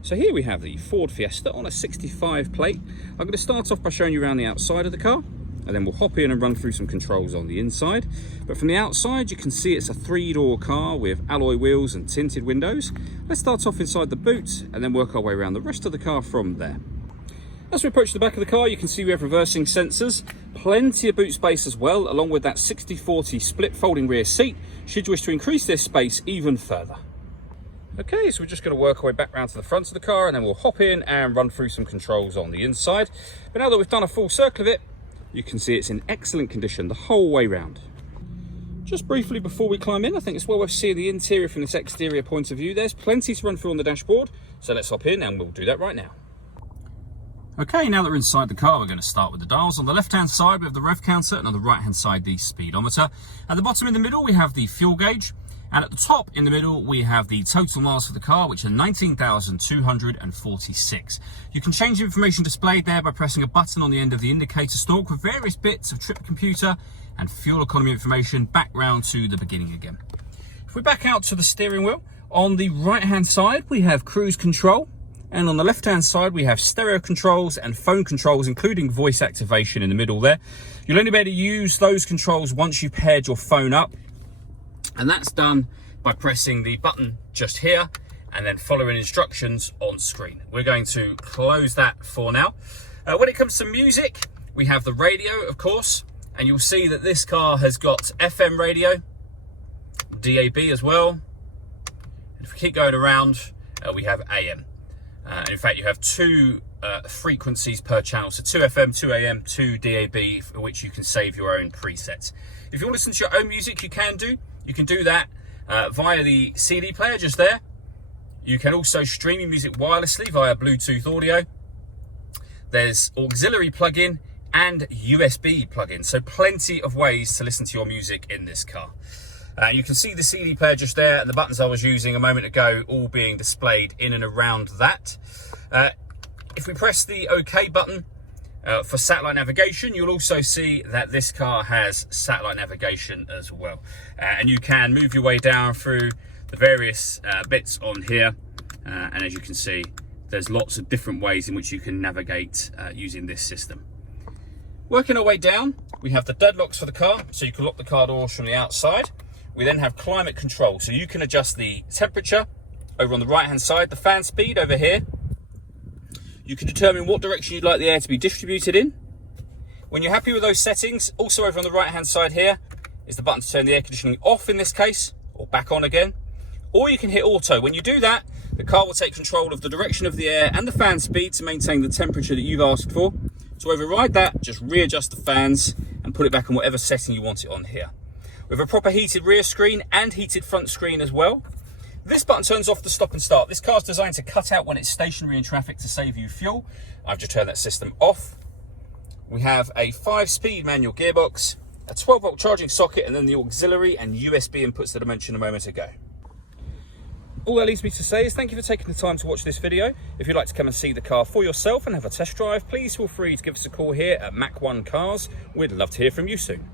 So here we have the Ford Fiesta on a 65 plate. I'm going to start off by showing you around the outside of the car, and then we'll hop in and run through some controls on the inside. But from the outside, you can see it's a 3-door car with alloy wheels and tinted windows. Let's start off inside the boot and then work our way around the rest of the car from there. As we approach the back of the car, you can see we have reversing sensors, plenty of boot space as well, along with that 60/40 split folding rear seat, should you wish to increase this space even further. Okay, so we're just going to work our way back round to the front of the car, and then we'll hop in and run through some controls on the inside. But now that we've done a full circle of it, you can see it's in excellent condition the whole way round. Just briefly before we climb in, I think it's well worth seeing the interior from this exterior point of view. There's plenty to run through on the dashboard, so let's hop in and we'll do that right now. Okay, now that we're inside the car, we're going to start with the dials. On the left-hand side, we have the rev counter, and on the right-hand side, the speedometer. At the bottom in the middle, we have the fuel gauge. And at the top in the middle, we have the total miles for the car, which are 19,246. You can change the information displayed there by pressing a button on the end of the indicator stalk with various bits of trip computer and fuel economy information back round to the beginning again. If we back out to the steering wheel, on the right-hand side, we have cruise control. And on the left-hand side, we have stereo controls and phone controls, including voice activation in the middle there. You'll only be able to use those controls once you've paired your phone up. And that's done by pressing the button just here and then following instructions on screen. We're going to close that for now. When it comes to music, we have the radio, of course. And you'll see that this car has got FM radio, DAB as well. And if we keep going around, we have AM. And in fact, you have two frequencies per channel. So 2 FM, 2 AM, 2 DAB, for which you can save your own presets. If you want to listen to your own music, you can do. You can do that via the CD player just there. You can also stream your music wirelessly via Bluetooth audio. There's auxiliary plug-in and USB plug-in. So plenty of ways to listen to your music in this car. You can see the CD player just there, and the buttons I was using a moment ago all being displayed in and around that. If we press the OK button for satellite navigation, you'll also see that this car has satellite navigation as well. And you can move your way down through the various bits on here. And as you can see, there's lots of different ways in which you can navigate using this system. Working our way down, we have the deadlocks for the car, so you can lock the car doors from the outside. We then have climate control, so you can adjust the temperature over on the right-hand side, the fan speed over here. You can determine what direction you'd like the air to be distributed in. When you're happy with those settings, also over on the right-hand side here is the button to turn the air conditioning off in this case, or back on again. Or you can hit auto. When you do that, the car will take control of the direction of the air and the fan speed to maintain the temperature that you've asked for. To override that, just readjust the fans and put it back on whatever setting you want it on here. With a proper heated rear screen and heated front screen as well. This button turns off the stop and start. This car's designed to cut out when it's stationary in traffic to save you fuel. I've just turned that system off. We have a 5-speed manual gearbox, a 12-volt charging socket, and then the auxiliary and USB inputs that I mentioned a moment ago. All that leaves me to say is thank you for taking the time to watch this video. If you'd like to come and see the car for yourself and have a test drive, please feel free to give us a call here at Mach 1 Cars. We'd love to hear from you soon.